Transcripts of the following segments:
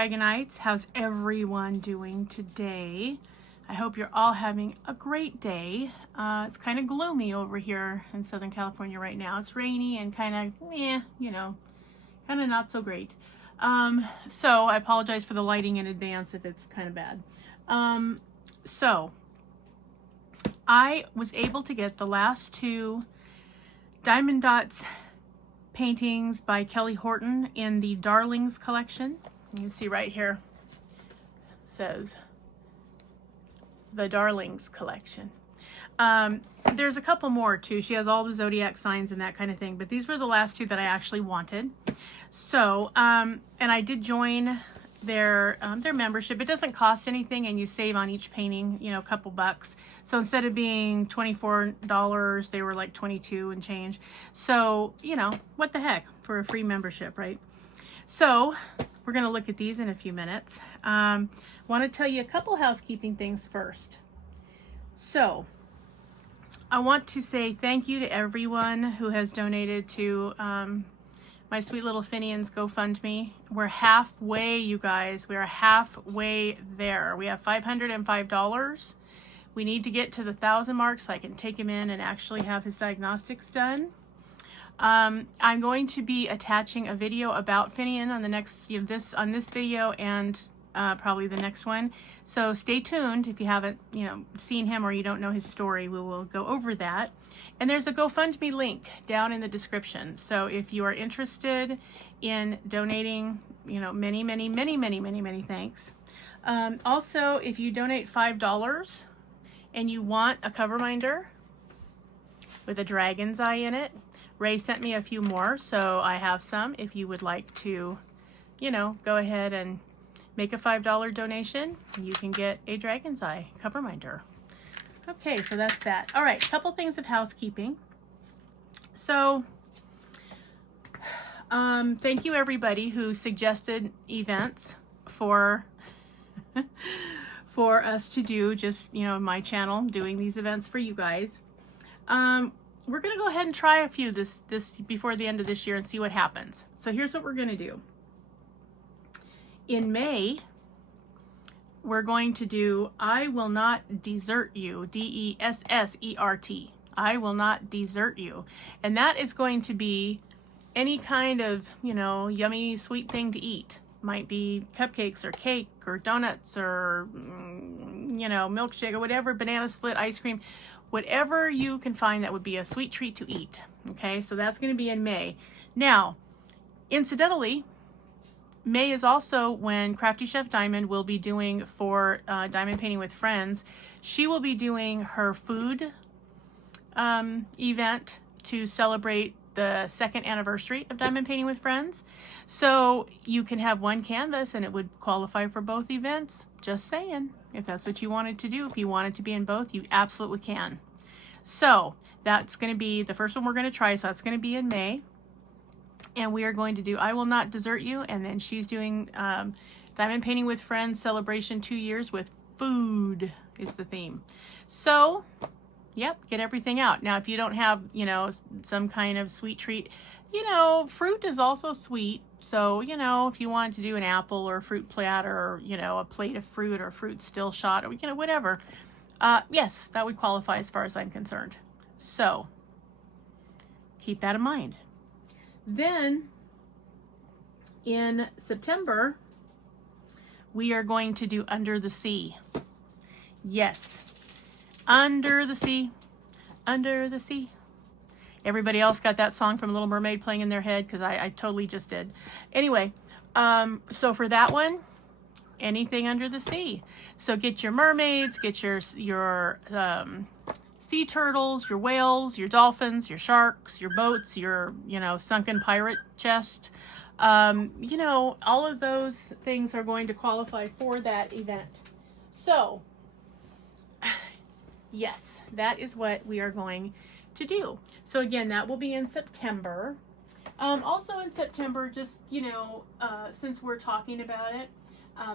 Dragonites. How's everyone doing today? I hope you're all having a great day. It's kind of gloomy over here in Southern California right now. It's rainy and kind of, kind of not so great. So I apologize for the lighting in advance if it's kind of bad. So I was able to get the last two Diamond Dotz paintings by Kelly Horton in the Darlings collection. You can see right here, it says the Darlings collection. There's a couple more too. She has all the zodiac signs and that kind of thing, but these were the last two that I actually wanted. So, and I did join their membership. It doesn't cost anything, and you save on each painting, a couple bucks. So instead of being $24, they were like 22 and change. So, what the heck for a free membership, right? So we're going to look at these in a few minutes. Want to tell you a couple housekeeping things first. So I want to say thank you to everyone who has donated to my sweet little Finnian's GoFundMe. We're halfway, you guys. We are halfway there. We have $505. We need to get to the 1,000 mark so I can take him in and actually have his diagnostics done. I'm going to be attaching a video about Finnian on the next, on this video and probably the next one. So stay tuned. If you haven't, seen him or you don't know his story, we will go over that. And there's a GoFundMe link down in the description. So if you are interested in donating, many thanks. Also, if you donate $5 and you want a cover minder with a dragon's eye in it, Ray sent me a few more, so I have some. If you would like to, go ahead and make a $5 donation, you can get a dragon's eye cover minder. Okay, so that's that. All right, couple things of housekeeping. So, thank you everybody who suggested events for for us to do, just my channel doing these events for you guys. We're gonna go ahead and try a few this before the end of this year and see what happens. So here's what we're gonna do. In May, we're going to do I Will Not Desert You, D-E-S-S-E-R-T. I Will Not Desert You. And that is going to be any kind of, yummy sweet thing to eat. Might be cupcakes or cake or donuts or, milkshake or whatever, banana split, ice cream, whatever you can find that would be a sweet treat to eat. Okay, so that's going to be in May. Now, incidentally, May is also when Crafty Chef Diamond will be doing for Diamond Painting with Friends. She will be doing her food event to celebrate the 2nd anniversary of Diamond Painting with Friends. So you can have one canvas and it would qualify for both events. Just saying, if that's what you wanted to do, if you wanted to be in both, you absolutely can. So that's going to be the first one we're going to try. So that's going to be in May. And we are going to do I Will Not Desert You, and then she's doing Diamond Painting with Friends Celebration 2 years with food is the theme. So, yep, get everything out. Now, if you don't have, some kind of sweet treat, fruit is also sweet. So, if you wanted to do an apple or a fruit platter or, a plate of fruit or fruit still shot or, whatever, yes, that would qualify as far as I'm concerned. So, keep that in mind. Then in September, we are going to do Under the Sea. Yes, Under the Sea, Under the Sea. Everybody else got that song from Little Mermaid playing in their head because I totally just did. Anyway, so for that one, anything under the sea. So get your mermaids, get your sea turtles, your whales, your dolphins, your sharks, your boats, your, sunken pirate chest. All of those things are going to qualify for that event. So, yes, that is what we are going to do. So again, that will be in September. Also in September, just, since we're talking about it,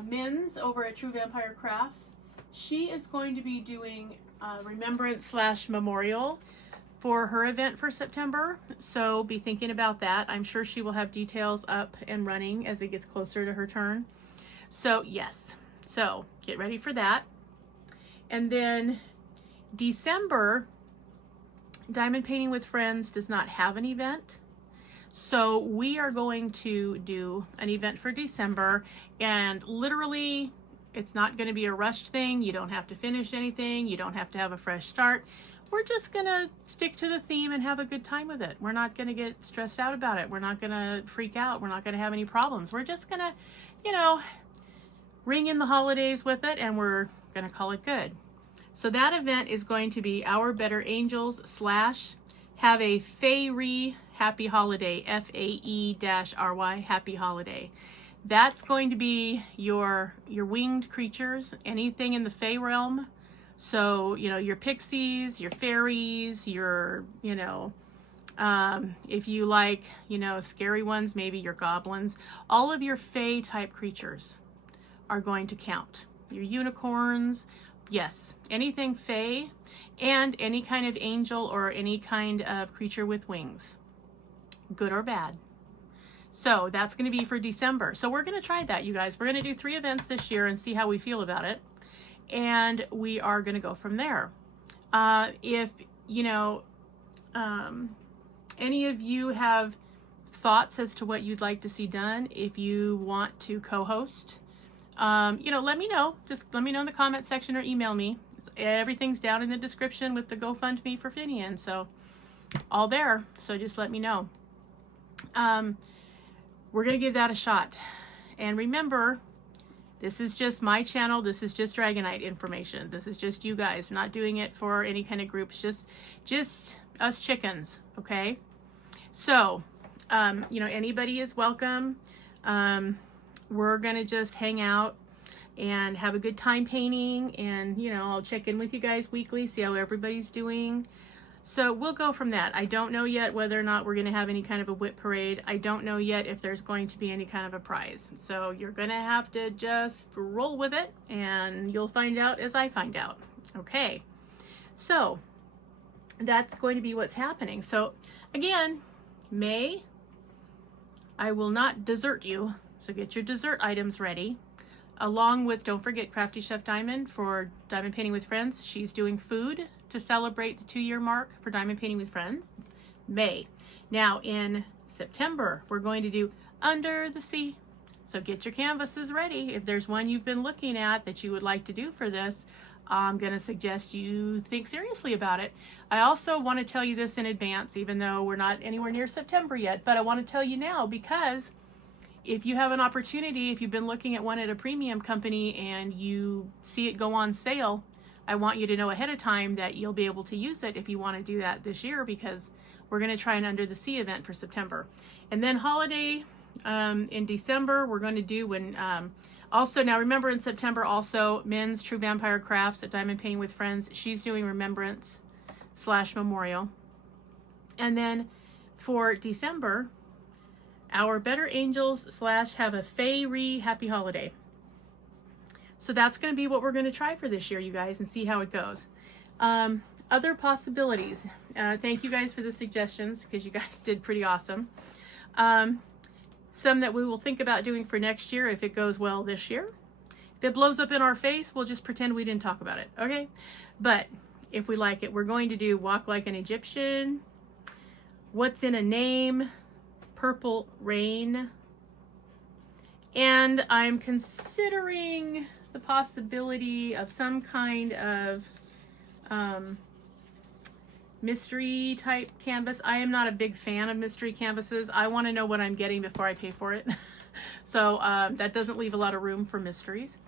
Min's over at True Vampire Crafts, she is going to be doing remembrance / memorial for her event for September. So be thinking about that. I'm sure she will have details up and running as it gets closer to her turn. So yes, so get ready for that. And then December, Diamond Painting with Friends does not have an event. So we are going to do an event for December, and literally it's not going to be a rushed thing. You don't have to finish anything. You don't have to have a fresh start. We're just going to stick to the theme and have a good time with it. We're not going to get stressed out about it. We're not going to freak out. We're not going to have any problems. We're just going to, you know, ring in the holidays with it, and we're going to call it good. So that event is going to be Our Better Angels / have a Fairy Happy Holiday, FAE-RY Happy Holiday. That's going to be your winged creatures, anything in the Fae realm. So, you know, your pixies, your fairies, your, you know, if you like, you know, scary ones, maybe your goblins, all of your Fae type creatures are going to count. Your unicorns, yes, anything Fae, and any kind of angel or any kind of creature with wings, good or bad. So that's going to be for December. So we're going to try that, you guys. We're going to do 3 events this year and see how we feel about it. And we are going to go from there. If, you know, any of you have thoughts as to what you'd like to see done, if you want to co-host, you know, let me know. Just let me know in the comment section or email me. Everything's down in the description with the GoFundMe for Finnian. So all there. So just let me know. We're going to give that a shot. And remember, this is just my channel. This is just Dragonite information. This is just you guys. I'm not doing it for any kind of groups. Just us chickens. Okay. So, you know, anybody is welcome. We're going to just hang out and have a good time painting, and, you know, I'll check in with you guys weekly, see how everybody's doing. So we'll go from that. I don't know yet whether or not we're going to have any kind of a whip parade. I don't know yet if there's going to be any kind of a prize. So you're going to have to just roll with it, and you'll find out as I find out. Okay. So that's going to be what's happening. So again, May, I will not desert you. So get your dessert items ready. Along with, don't forget, Crafty Chef Diamond for Diamond Painting with Friends. She's doing food to celebrate the 2-year mark for Diamond Painting with Friends. May. Now in September, we're going to do Under the Sea. So get your canvases ready. If there's one you've been looking at that you would like to do for this, I'm going to suggest you think seriously about it. I also want to tell you this in advance, even though we're not anywhere near September yet, but I want to tell you now, because if you have an opportunity, if you've been looking at one at a premium company and you see it go on sale, I want you to know ahead of time that you'll be able to use it if you want to do that this year, because we're going to try an Under the Sea event for September. And then holiday in December, we're going to do when, also now remember in September also, Men's True Vampire Crafts at Diamond Painting with Friends. She's doing Remembrance / Memorial. And then for December, Our Better Angels / have a Fairy Happy Holiday. So that's going to be what we're going to try for this year, you guys, and see how it goes. Other possibilities. Thank you guys for the suggestions, because you guys did pretty awesome. Some that we will think about doing for next year if it goes well this year. If it blows up in our face, we'll just pretend we didn't talk about it, okay? But if we like it, we're going to do Walk Like an Egyptian, What's in a Name, Purple Rain, and I'm considering the possibility of some kind of mystery type canvas. I am not a big fan of mystery canvases. I want to know what I'm getting before I pay for it. So that doesn't leave a lot of room for mysteries.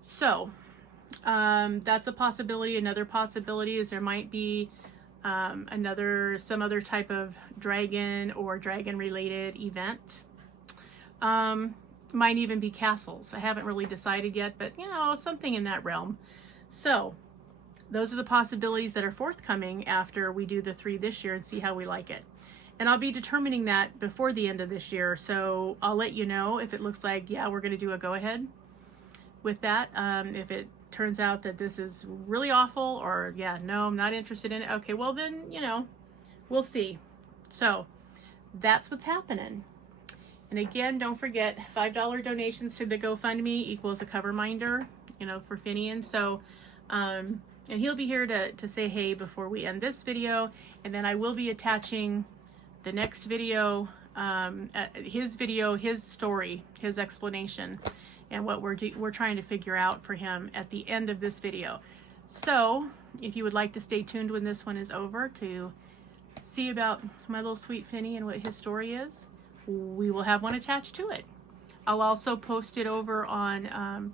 So that's a possibility. Another possibility is there might be some other type of dragon or dragon related event. Might even be castles. I haven't really decided yet, but you know, something in that realm. So those are the possibilities that are forthcoming after we do the 3 this year and see how we like it. And I'll be determining that before the end of this year. So I'll let you know if it looks like, yeah, we're going to do a go ahead with that. If it turns out that this is really awful, or yeah, no, I'm not interested in it. Okay, well then, you know, we'll see. So that's what's happening. And again, don't forget, $5 donations to the GoFundMe equals a cover minder, you know, for Finnian. So, and he'll be here to say hey before we end this video. And then I will be attaching the next video, his story, his explanation, and what we're trying to figure out for him at the end of this video. So if you would like to stay tuned when this one is over to see about my little sweet Finny and what his story is, we will have one attached to it. I'll also post it over on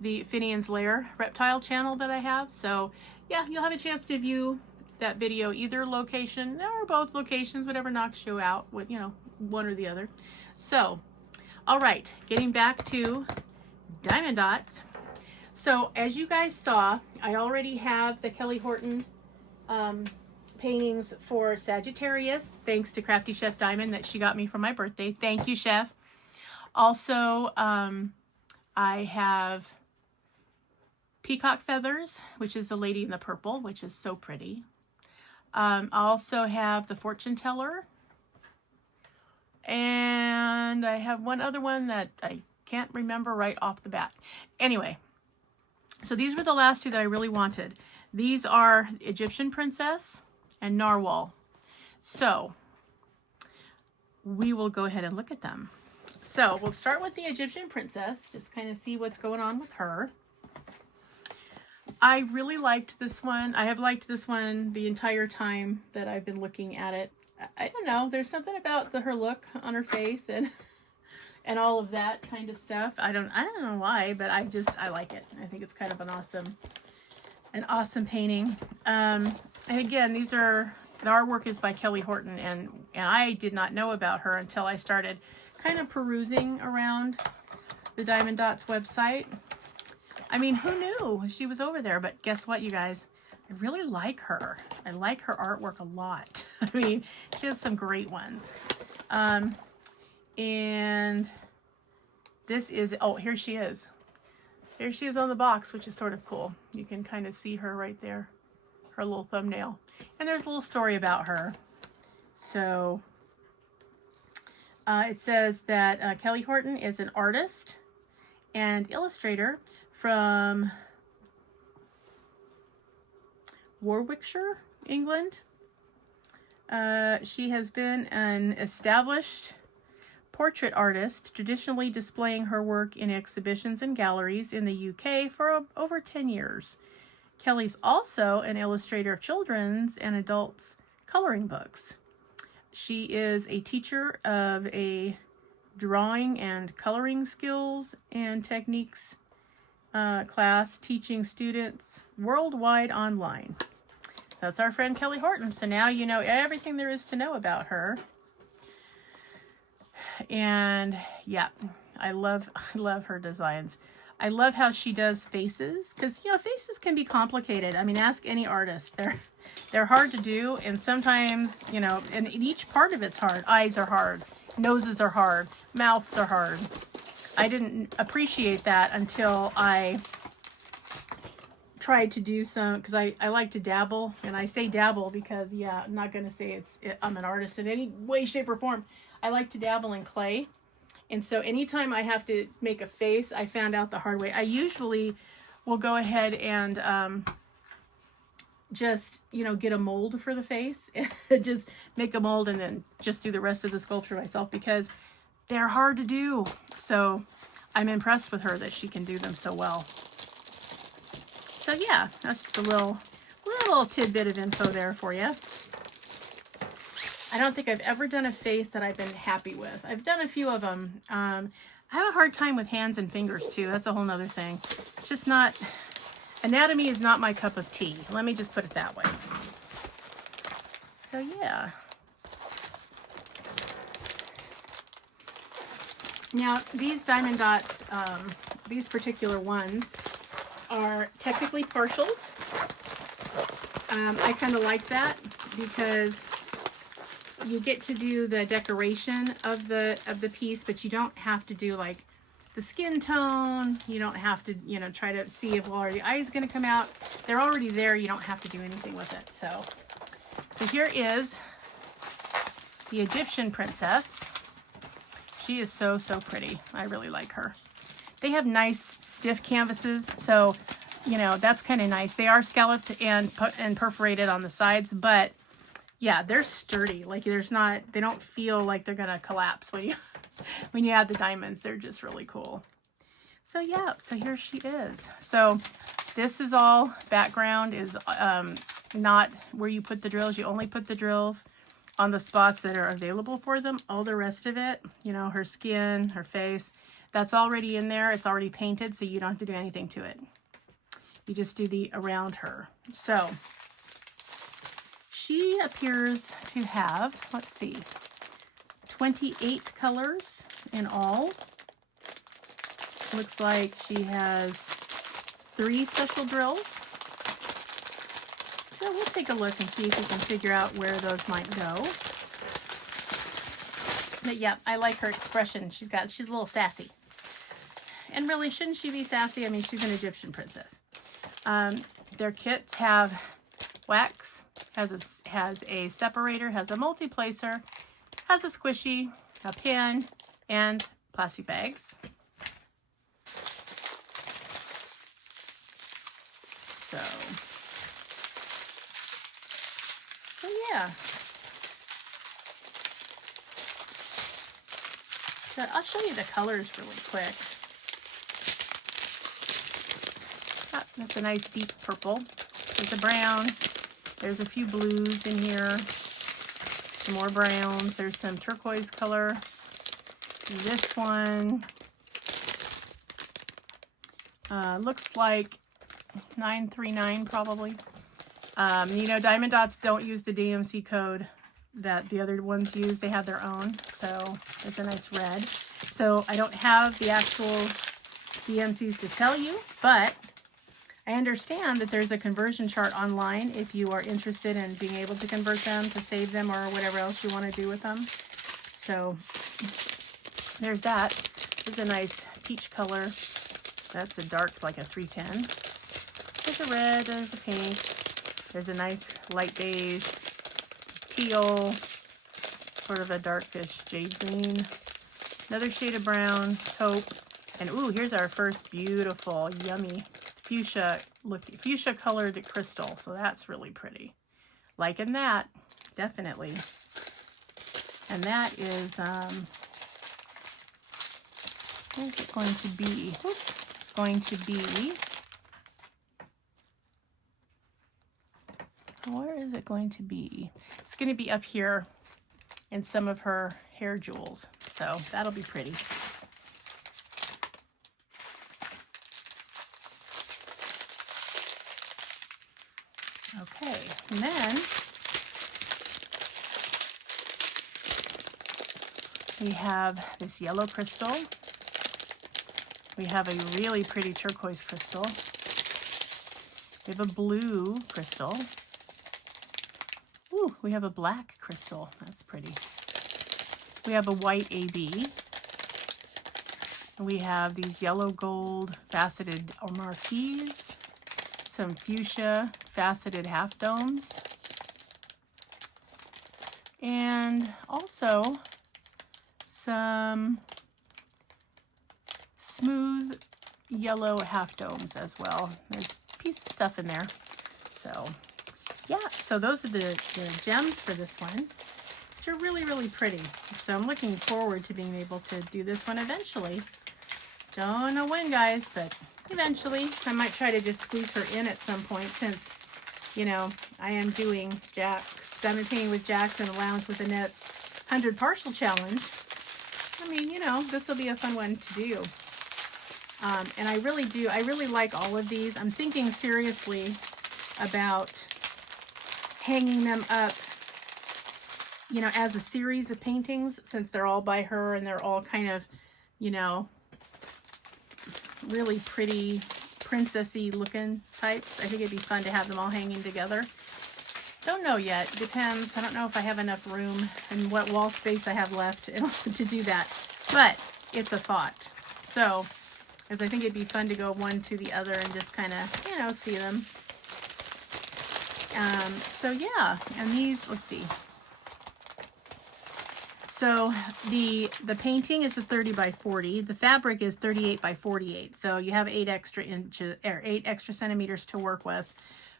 the Finnian's Lair reptile channel that I have. So yeah, you'll have a chance to view that video, either location or both locations, whatever knocks you out, with, you know, one or the other. So, all right, getting back to Diamond Dotz. So as you guys saw, I already have the Kelly Horton paintings for Sagittarius, thanks to Crafty Chef Diamond that she got me for my birthday. Thank you, Chef. Also, I have Peacock Feathers, which is the lady in the purple, which is so pretty. I also have the Fortune Teller. And I have one other one that I can't remember right off the bat. Anyway, so these were the last two that I really wanted. These are Egyptian Princess and Narwhal. So we will go ahead and look at them. So we'll start with the Egyptian Princess, just kind of see what's going on with her. I really liked this one. I have liked this one the entire time that I've been looking at it. I don't know, there's something about her look on her face and all of that kind of stuff. I don't know why, but I like it. I think it's kind of an awesome painting. And again, the artwork is by Kelly Horton, and I did not know about her until I started kind of perusing around the Diamond Dotz website. I mean, who knew she was over there? But guess what, you guys? I really like her. I like her artwork a lot. I mean, she has some great ones. And this is, oh, here she is. Here she is on the box, which is sort of cool. You can kind of see her right there, her little thumbnail. And there's a little story about her. So it says that Kelly Horton is an artist and illustrator from Warwickshire, England. She has been an established portrait artist, traditionally displaying her work in exhibitions and galleries in the UK for over 10 years. Kelly's also an illustrator of children's and adults' coloring books. She is a teacher of a drawing and coloring skills and techniques class, teaching students worldwide online. That's our friend Kelly Horton. So now you know everything there is to know about her. And yeah, I love her designs. I love how she does faces, because, you know, faces can be complicated. I mean, ask any artist. They're hard to do, and sometimes, you know, and each part of it's hard. Eyes are hard, noses are hard, mouths are hard. I didn't appreciate that until I tried to do some, because I like to dabble, and I say dabble because, yeah, I'm not going to say I'm an artist in any way, shape, or form. I like to dabble in clay, and so anytime I have to make a face, I found out the hard way. I usually will go ahead and just, you know, get a mold for the face, just make a mold and then just do the rest of the sculpture myself, because they're hard to do. So I'm impressed with her that she can do them so well. So yeah, that's just a little tidbit of info there for you. I don't think I've ever done a face that I've been happy with. I've done a few of them. I have a hard time with hands and fingers too. That's a whole nother thing. It's just not, anatomy is not my cup of tea. Let me just put it that way. So yeah. Now these Diamond Dotz, these particular ones are technically partials. I kind of like that because you get to do the decoration of the piece, but you don't have to do like the skin tone. You don't have to, you know, try to see if, well, are the eyes going to come out? They're already there. You don't have to do anything with it. So here is the Egyptian Princess. She is so, so pretty. I really like her. They have nice stiff canvases, so, you know, that's kind of nice. They are scalloped and perforated on the sides, but yeah, they're sturdy. Like they don't feel like they're gonna collapse when you add the diamonds. They're just really cool. So yeah, so here she is. So this is all background is not where you put the drills. You only put the drills on the spots that are available for them. All the rest of it, you know, her skin, her face, that's already in there. It's already painted, so you don't have to do anything to it. You just do the around her. So she appears to have, let's see, 28 colors in all. Looks like she has 3 special drills. So we'll take a look and see if we can figure out where those might go. But yeah, I like her expression. She's a little sassy. And really, shouldn't she be sassy? I mean, she's an Egyptian princess. Their kits have wax, has a separator, has a multi-placer, has a squishy, a pin, and plastic bags. So yeah. So I'll show you the colors really quick. Ah, that's a nice deep purple. There's a brown. There's a few blues in here. Some more browns. There's some turquoise color. This one looks like 939 probably. You know, Diamond Dotz don't use the DMC code that the other ones use. They have their own, so it's a nice red. So I don't have the actual DMCs to tell you, but I understand that there's a conversion chart online if you are interested in being able to convert them, to save them, or whatever else you want to do with them. So there's that. There's a nice peach color. That's a dark, like a 310. There's a red, there's a pink, there's a nice light beige, teal, sort of a darkish jade green, another shade of brown, taupe, and ooh, here's our first beautiful, yummy fuchsia colored crystal. So that's really pretty. Liking that, definitely. And that is, where's it going to be? Oops. It's going to be, where is it going to be? It's going to be up here in some of her hair jewels. So that'll be pretty. Okay, and then we have this yellow crystal. We have a really pretty turquoise crystal. We have a blue crystal. Ooh, we have a black crystal. That's pretty. We have a white AB. We have these yellow gold faceted marquise. Some fuchsia faceted half domes. And also some smooth yellow half domes as well. There's a piece of stuff in there. So yeah, so those are the gems for this one, which are really, really pretty. So I'm looking forward to being able to do this one eventually. Don't know when, guys, but eventually. I might try to just squeeze her in at some point, since, you know, I am doing Diamond Painting with Jax in the Lounge with Annette's 100 Partial Challenge. I mean, you know, this will be a fun one to do. And I really like all of these. I'm thinking seriously about hanging them up, you know, as a series of paintings, since they're all by her and they're all kind of, you know, really pretty princessy looking types. I think it'd be fun to have them all hanging together. Don't know yet. Depends. I don't know if I have enough room and what wall space I have left to do that. But it's a thought. So, because I think it'd be fun to go one to the other and just kind of, you know, see them. So yeah, and these, let's see. So the painting is a 30 by 40. The fabric is 38 by 48. So you have 8 extra inches or 8 extra centimeters to work with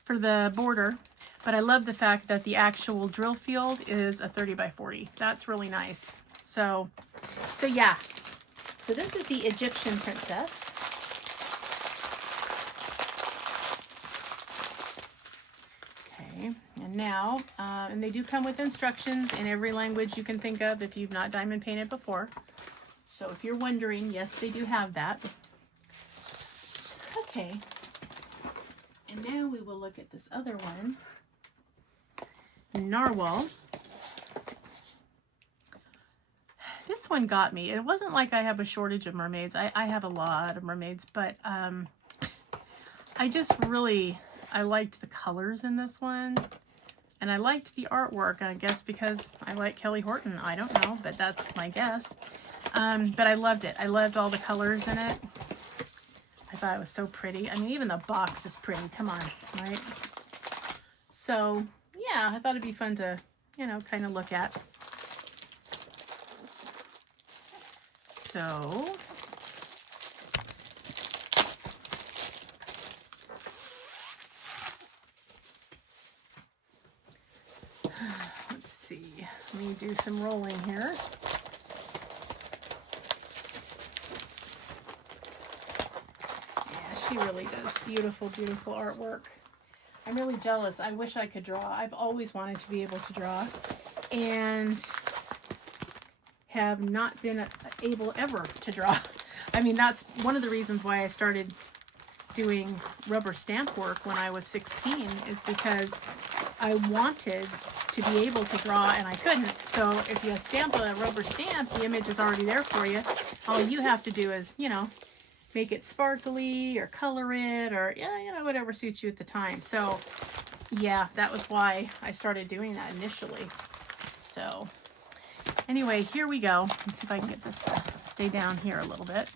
for the border. But I love the fact that the actual drill field is a 30 by 40. That's really nice. So yeah. So this is the Egyptian princess. Okay, and now, and they do come with instructions in every language you can think of if you've not diamond painted before. So if you're wondering, yes, they do have that. Okay, and now we will look at this other one, Narwhal. This one got me. It wasn't like I have a shortage of mermaids. I have a lot of mermaids, but I just really, I liked the colors in this one. And I liked the artwork, I guess because I like Kelly Horton. I don't know, but that's my guess. But I loved it. I loved all the colors in it. I thought it was so pretty. I mean, even the box is pretty. Come on, right? So, yeah, I thought it'd be fun to, you know, kind of look at. So, let's see. Let me do some rolling here. Yeah, she really does beautiful, beautiful artwork. I'm really jealous. I wish I could draw. I've always wanted to be able to draw and have not been able ever to draw. I mean, that's one of the reasons why I started doing rubber stamp work when I was 16 is because I wanted to be able to draw and I couldn't. So if you stamp a rubber stamp, the image is already there for you. All you have to do is, you know, make it sparkly or color it or, yeah, you know, whatever suits you at the time. So yeah, that was why I started doing that initially. So anyway, here we go. Let's see if I can get this to stay down here a little bit.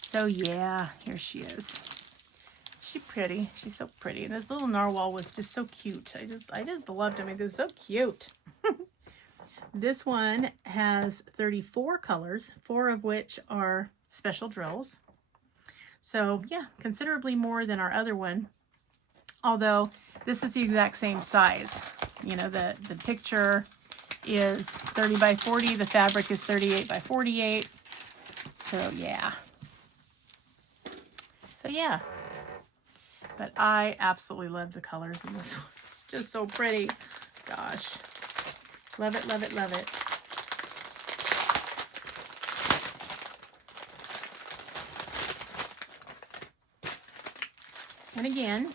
So yeah, here she is. She's pretty. She's so pretty. And this little narwhal was just so cute. I just loved him. He was so cute. This one has 34 colors, 4 of which are special drills. So yeah, considerably more than our other one. Although this is the exact same size. You know, the picture is 30 by 40. The fabric is 38 by 48. So yeah. So yeah. But I absolutely love the colors in this one. It's just so pretty. Gosh. Love it, love it, love it. And again,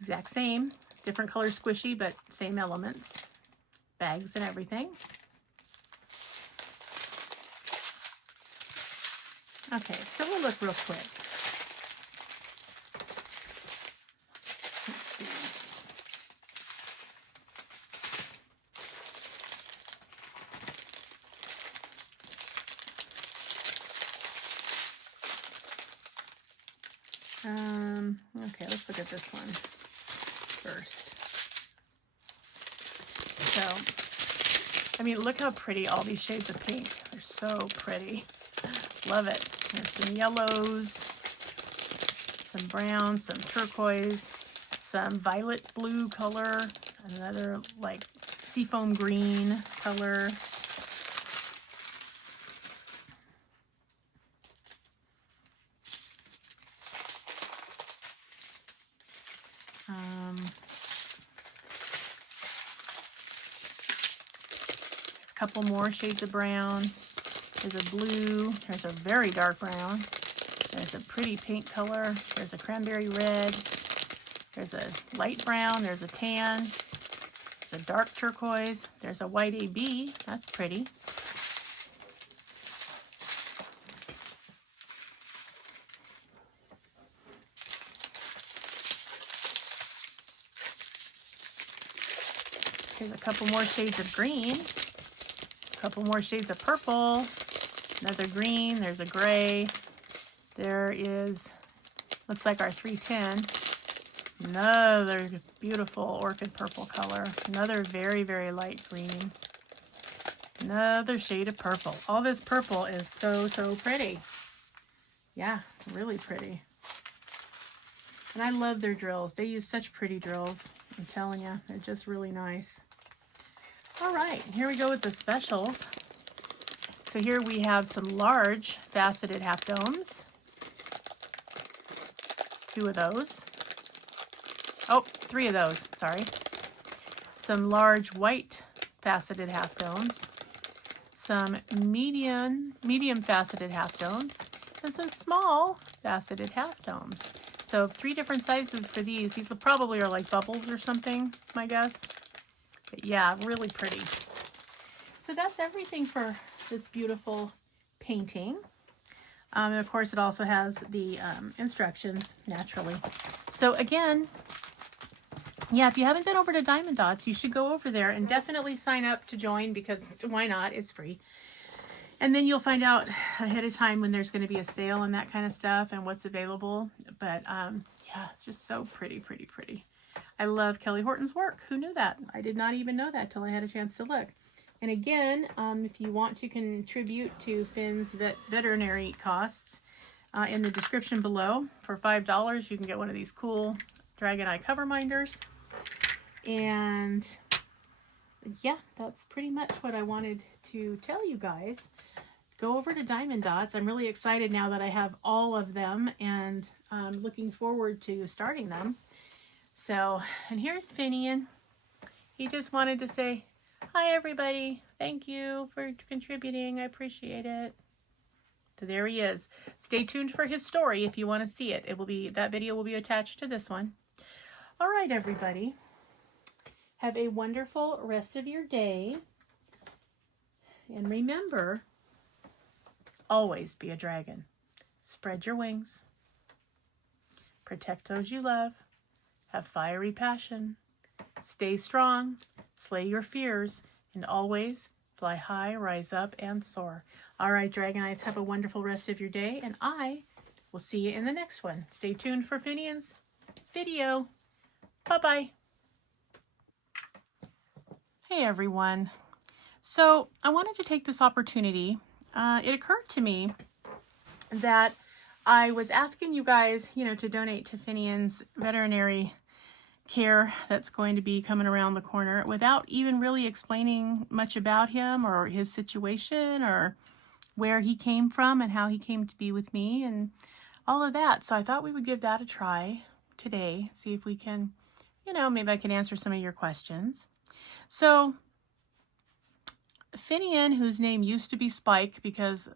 exact same. Different color squishy, but same elements. Bags and everything. Okay, so we'll look real quick. Let's see. Okay, let's look at this one first. So, I mean, look how pretty all these shades of pink. They're so pretty. Love it. There's some yellows, some browns, some turquoise, some violet blue color, another like seafoam green color. A couple more shades of brown. There's a blue. There's a very dark brown. There's a pretty pink color. There's a cranberry red. There's a light brown. There's a tan. There's a dark turquoise. There's a white AB. That's pretty. Here's a couple more shades of green. A couple more shades of purple. Another green. There's a gray. There is, looks like our 310. Another beautiful orchid purple color. Another very, very light green. Another shade of purple. All this purple is so, so pretty. Yeah, really pretty. And I love their drills. They use such pretty drills. I'm telling you, they're just really nice. All right, here we go with the specials. So here we have some large faceted half domes. 2 of those. Oh, 3 of those, sorry. Some large white faceted half domes. Some medium faceted half domes. And some small faceted half domes. So 3 different sizes for these. These probably are like bubbles or something, my guess. But yeah, really pretty. So that's everything for this beautiful painting. And of course, it also has the instructions, naturally. So again, yeah, if you haven't been over to Diamond Dotz, you should go over there and definitely sign up to join, because why not? It's free. And then you'll find out ahead of time when there's going to be a sale and that kind of stuff and what's available. But yeah, it's just so pretty, pretty, pretty. I love Kelly Horton's work. Who knew that? I did not even know that till I had a chance to look. And again, if you want to contribute to Finn's veterinary costs, in the description below, for $5, you can get one of these cool Dragonite cover minders. And yeah, that's pretty much what I wanted to tell you guys. Go over to Diamond Dotz. I'm really excited now that I have all of them, and I'm looking forward to starting them. So, and here's Finnian. He just wanted to say, hi everybody, thank you for contributing, I appreciate it. So there he is. Stay tuned for his story if you want to see it. That video will be attached to this one. All right, everybody. Have a wonderful rest of your day. And remember, always be a dragon. Spread your wings. Protect those you love. Have fiery passion. Stay strong. Slay your fears. And always fly high, rise up, and soar. All right, Dragonites, have a wonderful rest of your day. And I will see you in the next one. Stay tuned for Finnian's video. Bye-bye. Hey, everyone. So I wanted to take this opportunity. It occurred to me that I was asking you guys, to donate to Finnian's veterinary care that's going to be coming around the corner without even really explaining much about him or his situation or where he came from and how he came to be with me and all of that. So I thought we would give that a try today, see if we can, maybe I can answer some of your questions. So Finnian, whose name used to be Spike, because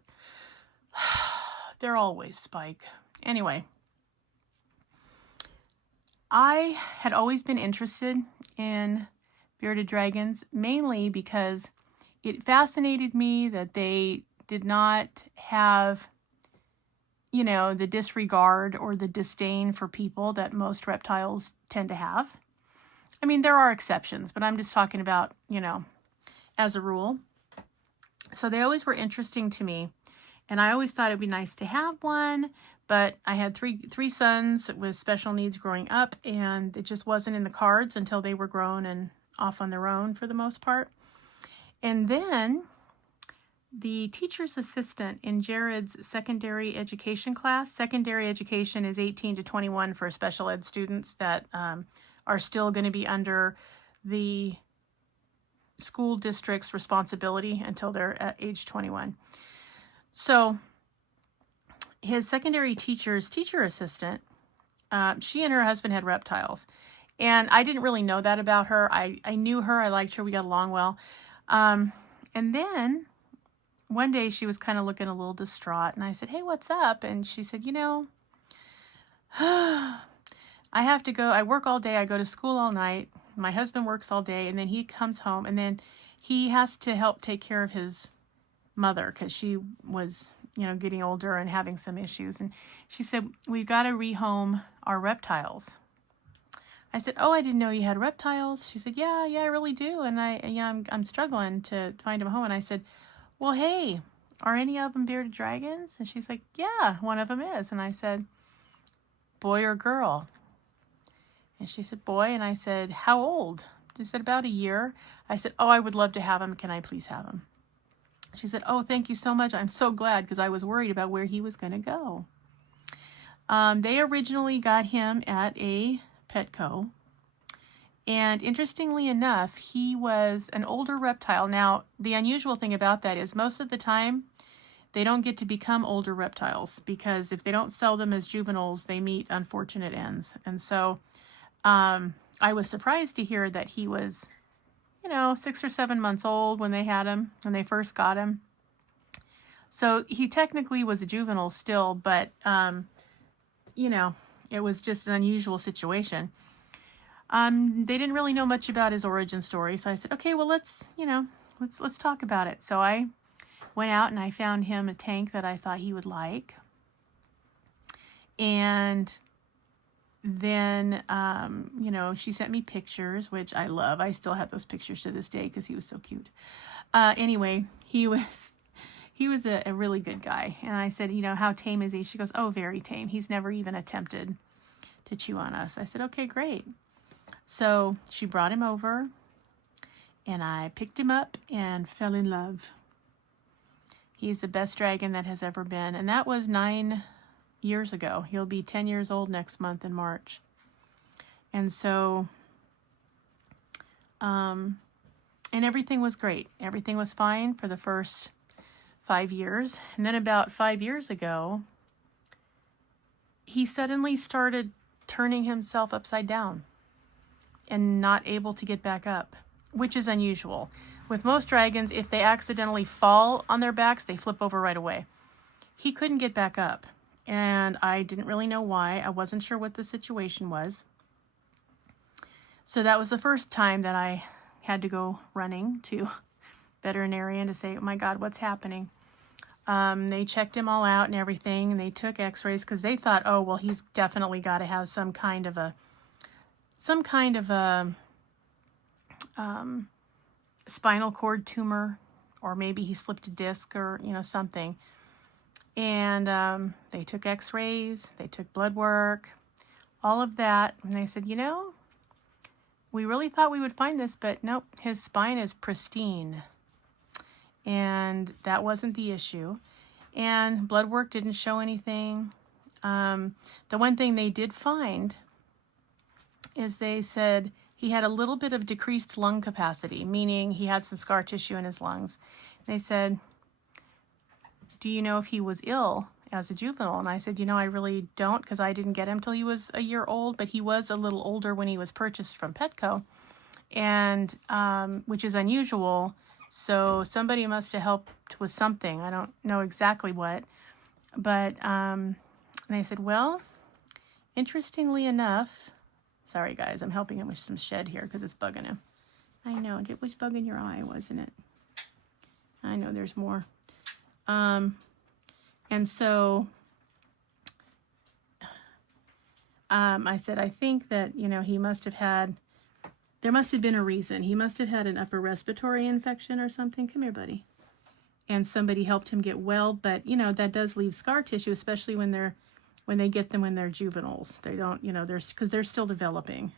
they're always Spike. Anyway, I had always been interested in bearded dragons, mainly because it fascinated me that they did not have, the disregard or the disdain for people that most reptiles tend to have. I mean, there are exceptions, but I'm just talking about, as a rule. So they always were interesting to me, and I always thought it'd be nice to have one. But I had three sons with special needs growing up, and it just wasn't in the cards until they were grown and off on their own for the most part. And then the teacher's assistant in Jared's secondary education class. Secondary education is 18 to 21 for special ed students that are still going to be under the school district's responsibility until they're at age 21. So his secondary teacher's teacher assistant, she and her husband had reptiles. And I didn't really know that about her. I knew her. I liked her. We got along well. And then one day she was kind of looking a little distraught. And I said, hey, what's up? And she said, I have to go. I work all day. I go to school all night. My husband works all day. And then he comes home. And then he has to help take care of his mother because she was getting older and having some issues. And she said, we've got to rehome our reptiles. I said, oh, I didn't know you had reptiles. She said, yeah, I really do. And I'm struggling to find them a home. And I said, well, hey, are any of them bearded dragons? And she's like, yeah, one of them is. And I said, boy or girl? And she said, boy. And I said, how old? She said, about a year. I said, oh, I would love to have him. Can I please have him? She said, oh, thank you so much. I'm so glad, because I was worried about where he was going to go. They originally got him at a Petco. And interestingly enough, he was an older reptile. Now, the unusual thing about that is most of the time, they don't get to become older reptiles, because if they don't sell them as juveniles, they meet unfortunate ends. And so I was surprised to hear that he was, 6 or 7 months old when they had him, when they first got him. So he technically was a juvenile still, but, it was just an unusual situation. They didn't really know much about his origin story. So I said, okay, well, let's talk about it. So I went out and I found him a tank that I thought he would like. And then, she sent me pictures, which I love. I still have those pictures to this day because he was so cute. Anyway, he was a really good guy. And I said, how tame is he? She goes, oh, very tame. He's never even attempted to chew on us. I said, okay, great. So she brought him over and I picked him up and fell in love. He's the best dragon that has ever been. And that was 9 years ago. He'll be 10 years old next month in March. And so, and everything was great. Everything was fine for the first 5 years. And then about 5 years ago, he suddenly started turning himself upside down and not able to get back up, which is unusual. With most dragons, if they accidentally fall on their backs, they flip over right away. He couldn't get back up, and I didn't really know why. I wasn't sure what the situation was. So that was the first time that I had to go running to veterinarian to say, oh my God, what's happening? They checked him all out and everything, and they took x-rays because they thought, oh, well, he's definitely got to have some kind of a spinal cord tumor, or maybe he slipped a disc or, something. And they took x-rays, they took blood work, all of that. And they said, we really thought we would find this, but nope, his spine is pristine. And that wasn't the issue. And blood work didn't show anything. The one thing they did find is they said he had a little bit of decreased lung capacity, meaning he had some scar tissue in his lungs. They said, do you know if he was ill as a juvenile? And I said, I really don't, because I didn't get him till he was a year old, but he was a little older when he was purchased from Petco, and which is unusual. So somebody must have helped with something. I don't know exactly what, but they said, well, interestingly enough, sorry guys, I'm helping him with some shed here because it's bugging him. I know, it was bugging your eye, wasn't it? I know there's more. And so I said, I think that, he must have had, there must have been a reason. He must have had an upper respiratory infection or something. Come here, buddy. And somebody helped him get well, but, that does leave scar tissue, especially when they get them when they're juveniles. They don't, because they're still developing.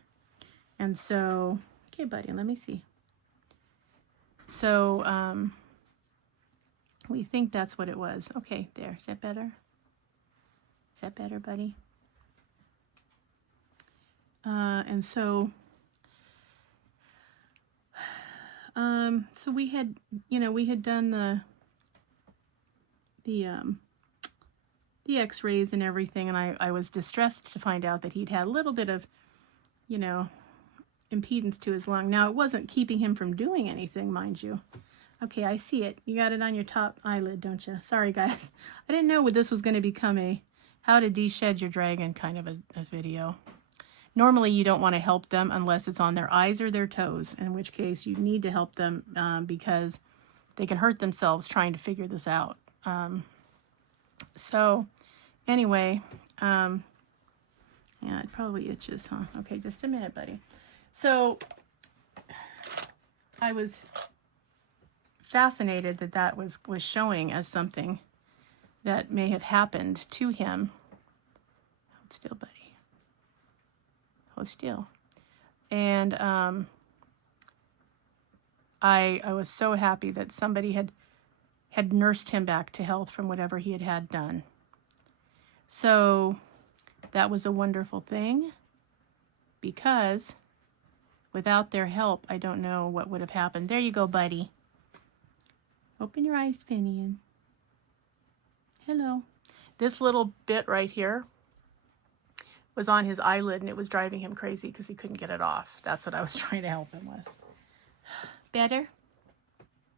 And so, okay, buddy, let me see. So, we think that's what it was. Okay, there. Is that better? Is that better, buddy? And so, so we had, we had done the x-rays and everything, and I was distressed to find out that he'd had a little bit of, impedance to his lung. Now, it wasn't keeping him from doing anything, mind you. Okay, I see it. You got it on your top eyelid, don't you? Sorry, guys. I didn't know this was going to become a how to de-shed your dragon kind of a video. Normally, you don't want to help them unless it's on their eyes or their toes, in which case you need to help them because they can hurt themselves trying to figure this out. So, anyway, yeah, it probably itches, huh? Okay, just a minute, buddy. So, I was fascinated that was showing as something that may have happened to him. Hold still, buddy. Hold still. And I was so happy that somebody had had nursed him back to health from whatever he had had done. So that was a wonderful thing, because without their help, I don't know what would have happened. There you go, buddy. Open your eyes, Finnian. Hello. This little bit right here was on his eyelid, and it was driving him crazy because he couldn't get it off. That's what I was trying to help him with. Better?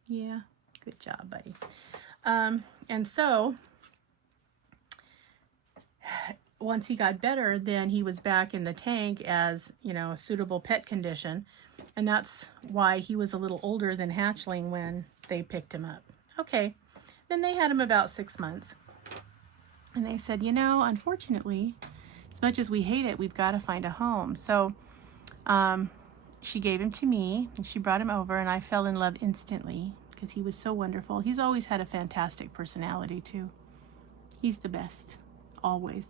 Yeah. Good job, buddy. And so once he got better, then he was back in the tank as, you know, a suitable pet condition. And that's why he was a little older than hatchling when they picked him up. Okay. Then they had him about 6 months. And they said, you know, unfortunately, as much as we hate it, we've got to find a home. So she gave him to me, and she brought him over, and I fell in love instantly because he was so wonderful. He's always had a fantastic personality, too. He's the best, always.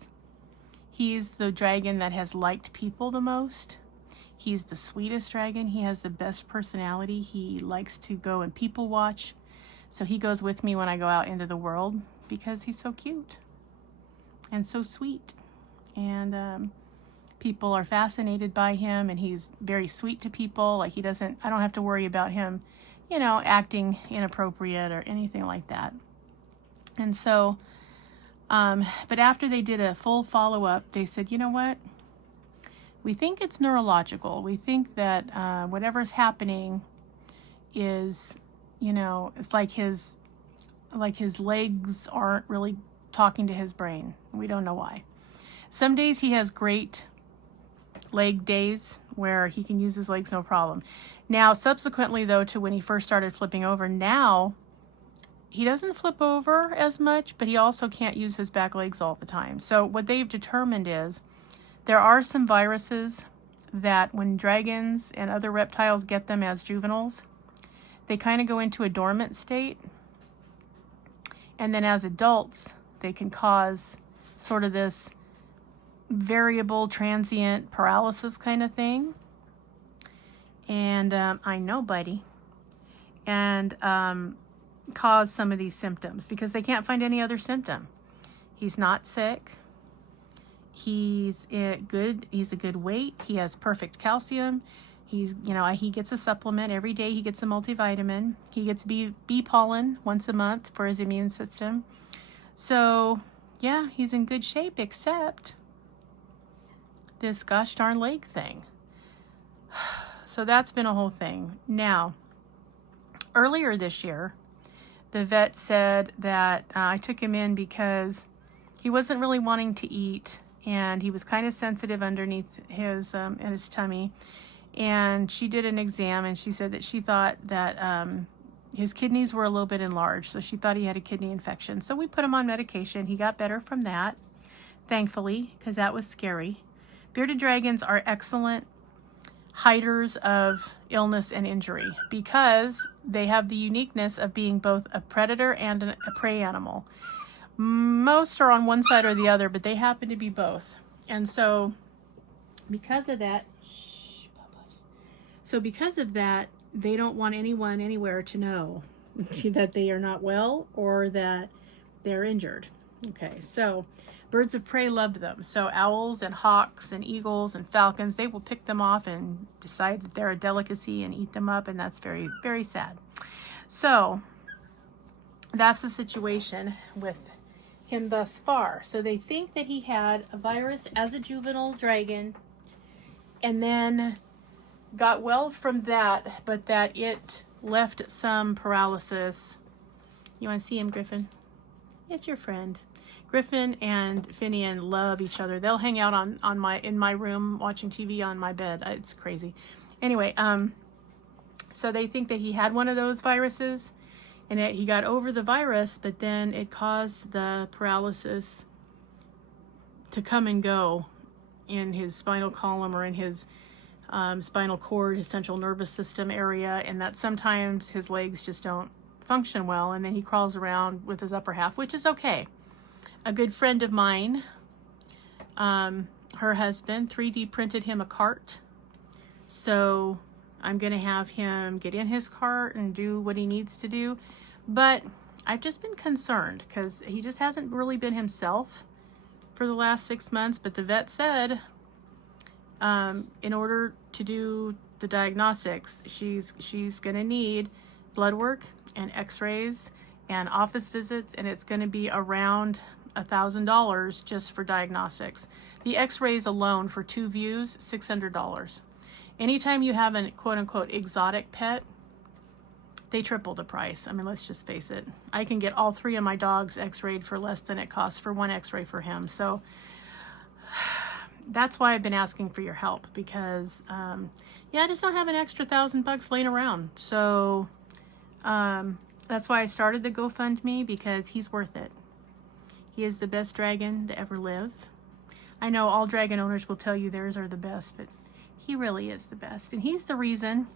He's the dragon that has liked people the most. He's the sweetest dragon. He has the best personality. He likes to go and people watch. So he goes with me when I go out into the world because he's so cute and so sweet. And people are fascinated by him, and he's very sweet to people. Like, I don't have to worry about him, you know, acting inappropriate or anything like that. And so, but after they did a full follow-up, they said, you know what? We think it's neurological. We think that whatever's happening is, you know, it's like his legs aren't really talking to his brain. We don't know why. Some days he has great leg days where he can use his legs no problem. Now, subsequently, though, to when he first started flipping over, now he doesn't flip over as much, but he also can't use his back legs all the time. So what they've determined is there are some viruses that when dragons and other reptiles get them as juveniles, they kind of go into a dormant state. And then as adults, they can cause sort of this variable transient paralysis kind of thing. And I know, buddy. And cause some of these symptoms because they can't find any other symptom. He's not sick. He's good. He's a good weight. He has perfect calcium. He's, you know, he gets a supplement every day. He gets a multivitamin. He gets bee pollen once a month for his immune system. So yeah, he's in good shape, except this gosh darn leg thing. So that's been a whole thing. Now, earlier this year, the vet said that I took him in because he wasn't really wanting to eat, and he was kind of sensitive underneath his in his tummy. And she did an exam, and she said that she thought that his kidneys were a little bit enlarged, so she thought he had a kidney infection. So we put him on medication. He got better from that, thankfully, because that was scary. Bearded dragons are excellent hiders of illness and injury because they have the uniqueness of being both a predator and a prey animal. Most are on one side or the other, but they happen to be both. And so because of that, they don't want anyone anywhere to know that they are not well or that they're injured. Okay, so birds of prey love them. So owls and hawks and eagles and falcons, they will pick them off and decide that they're a delicacy and eat them up, and that's very, very sad. So that's the situation with him thus far. So they think that he had a virus as a juvenile dragon and then got well from that, but that it left some paralysis. You want to see him, Griffin? It's your friend. Griffin and Finnian love each other. They'll hang out in my room watching TV on my bed. It's crazy. Anyway, so they think that he had one of those viruses, and he got over the virus, but then it caused the paralysis to come and go in his spinal column or in his spinal cord, his central nervous system area, and that sometimes his legs just don't function well, and then he crawls around with his upper half, which is okay. A good friend of mine, her husband 3D printed him a cart, so I'm gonna have him get in his cart and do what he needs to do. But I've just been concerned because he just hasn't really been himself for the last 6 months. But the vet said in order to do the diagnostics, she's going to need blood work and x-rays and office visits, and it's going to be around $1,000 just for diagnostics. The x-rays alone for 2 views, $600. Anytime you have a quote-unquote exotic pet, they triple the price. I mean, let's just face it. I can get all 3 of my dogs x-rayed for less than it costs for 1 x-ray for him. So that's why I've been asking for your help, because yeah, I just don't have an extra $1,000 laying around. So that's why I started the GoFundMe, because he's worth it. He is the best dragon to ever live. I know all dragon owners will tell you theirs are the best, but he really is the best. And he's the reason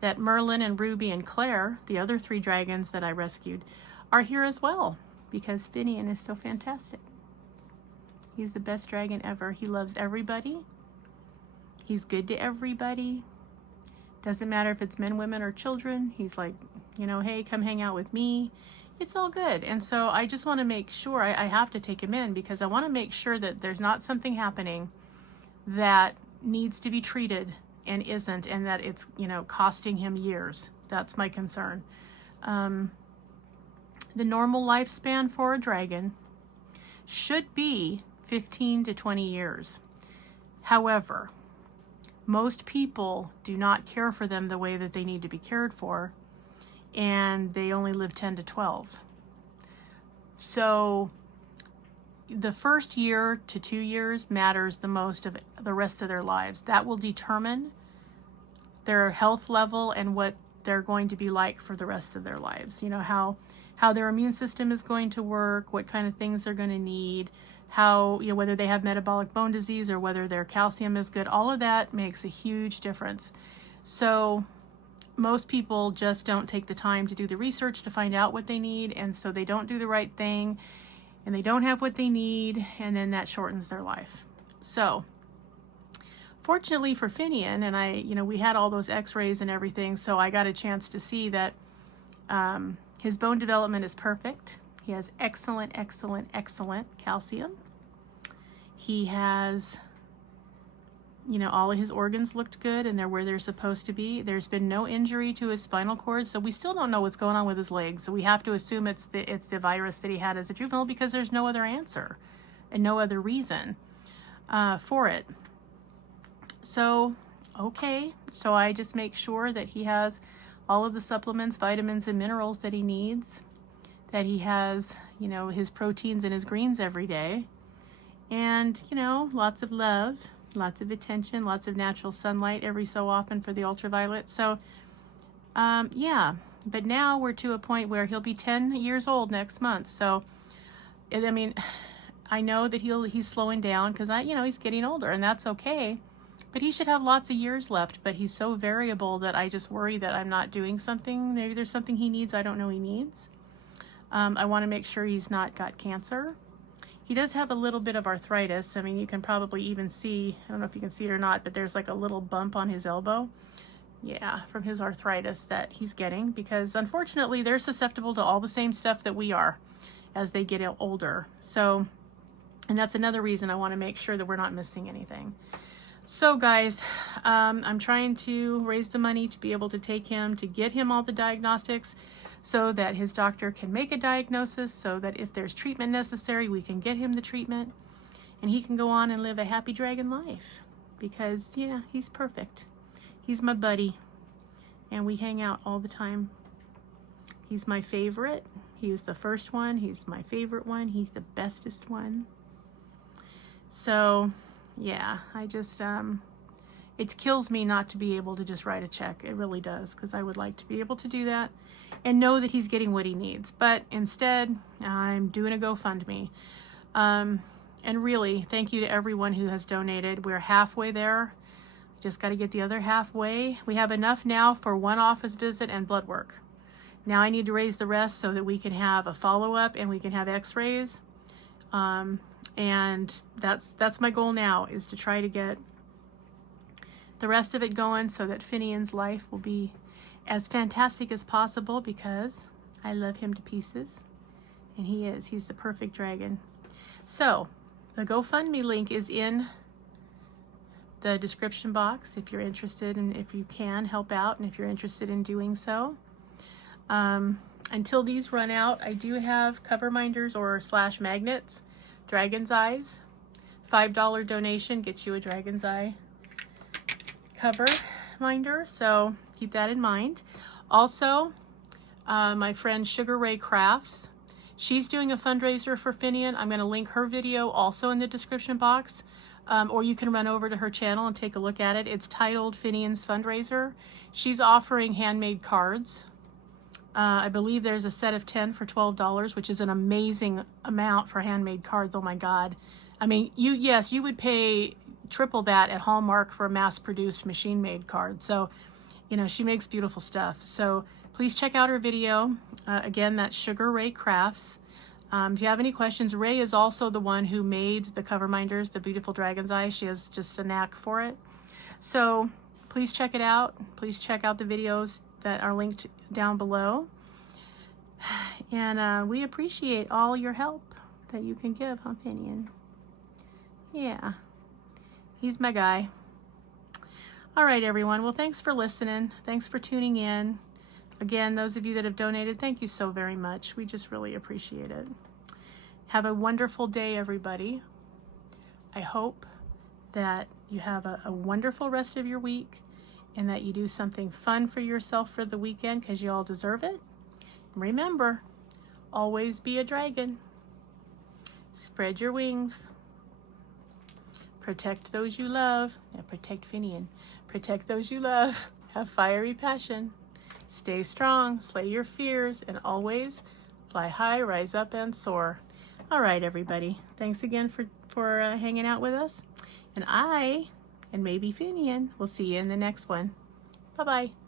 that Merlin and Ruby and Claire, the other 3 dragons that I rescued, are here as well, because Finnian is so fantastic. He's the best dragon ever. He loves everybody. He's good to everybody. Doesn't matter if it's men, women, or children. He's like, you know, hey, come hang out with me. It's all good. And so I just want to make sure, I have to take him in, because I want to make sure that there's not something happening that needs to be treated and isn't, and that it's, you know, costing him years. That's my concern. The normal lifespan for a dragon should be 15 to 20 years. However, most people do not care for them the way that they need to be cared for, and they only live 10 to 12. So the first year to 2 years matters the most of the rest of their lives. That will determine their health level and what they're going to be like for the rest of their lives. You know, how their immune system is going to work, what kind of things they're going to need, how, you know, whether they have metabolic bone disease or whether their calcium is good. All of that makes a huge difference. So most people just don't take the time to do the research to find out what they need, and so they don't do the right thing, and they don't have what they need, and then that shortens their life. So fortunately for Finnian, and you know, we had all those x-rays and everything, so I got a chance to see that his bone development is perfect. He has excellent, excellent, excellent calcium. He has, you know, all of his organs looked good and they're where they're supposed to be. There's been no injury to his spinal cord, so we still don't know what's going on with his legs. So we have to assume it's the virus that he had as a juvenile, because there's no other answer and no other reason for it. So, okay, so I just make sure that he has all of the supplements, vitamins, and minerals that he needs, that he has, you know, his proteins and his greens every day, and, you know, lots of love, lots of attention, lots of natural sunlight every so often for the ultraviolet. So, yeah, but now we're to a point where he'll be 10 years old next month. So, I mean, I know that he's slowing down, because you know, he's getting older, and that's okay. But he should have lots of years left, but he's so variable that I just worry that I'm not doing something. Maybe there's something he needs I don't know he needs. I want to make sure he's not got cancer. He does have a little bit of arthritis. I mean, you can probably even see, I don't know if you can see it or not, but there's like a little bump on his elbow. Yeah, from his arthritis that he's getting, because unfortunately they're susceptible to all the same stuff that we are as they get older. So, and that's another reason I want to make sure that we're not missing anything. So guys, I'm trying to raise the money to be able to take him, to get him all the diagnostics, so that his doctor can make a diagnosis, so that if there's treatment necessary, we can get him the treatment, and he can go on and live a happy dragon life, because yeah, he's perfect. He's my buddy, and we hang out all the time. He's my favorite. He was the first one. He's my favorite one. He's the bestest one. So yeah, I just, it kills me not to be able to just write a check. It really does, because I would like to be able to do that and know that he's getting what he needs. But instead, I'm doing a GoFundMe. And really, thank you to everyone who has donated. We're halfway there. Just got to get the other halfway. We have enough now for 1 office visit and blood work. Now I need to raise the rest so that we can have a follow-up and we can have x-rays. And that's my goal now, is to try to get the rest of it going so that Finnian's life will be as fantastic as possible, because I love him to pieces. And he's the perfect dragon. So the GoFundMe link is in the description box if you're interested, and if you can help out, and if you're interested in doing so. Until these run out, I do have cover minders or / magnets, dragon's eyes. $5 donation gets you a dragon's eye cover minder, so keep that in mind. Also, my friend SugarRayCrafts, she's doing a fundraiser for Finnian. I'm going to link her video also in the description box, or you can run over to her channel and take a look at it. It's titled Finnian's Fundraiser. She's offering handmade cards. I believe there's a set of 10 for $12, which is an amazing amount for handmade cards. Oh my God. I mean, you would pay triple that at Hallmark for a mass-produced machine-made card. So, you know, she makes beautiful stuff. So please check out her video. Again, that's SugarRayCrafts. If you have any questions, Ray is also the one who made the cover minders, the beautiful dragon's eye. She has just a knack for it. So please check it out. Please check out the videos that are linked down below. And we appreciate all your help that you can give, huh, Finnian? Yeah, he's my guy. All right, everyone. Well, thanks for listening. Thanks for tuning in. Again, those of you that have donated, thank you so very much. We just really appreciate it. Have a wonderful day, everybody. I hope that you have a wonderful rest of your week, and that you do something fun for yourself for the weekend, because you all deserve it. Remember, always be a dragon. Spread your wings. Protect those you love. Now protect Finnian. Protect those you love. Have fiery passion. Stay strong, slay your fears, and always fly high, rise up, and soar. All right, everybody. Thanks again for hanging out with us. And maybe Finnian, we'll see you in the next one. Bye-bye.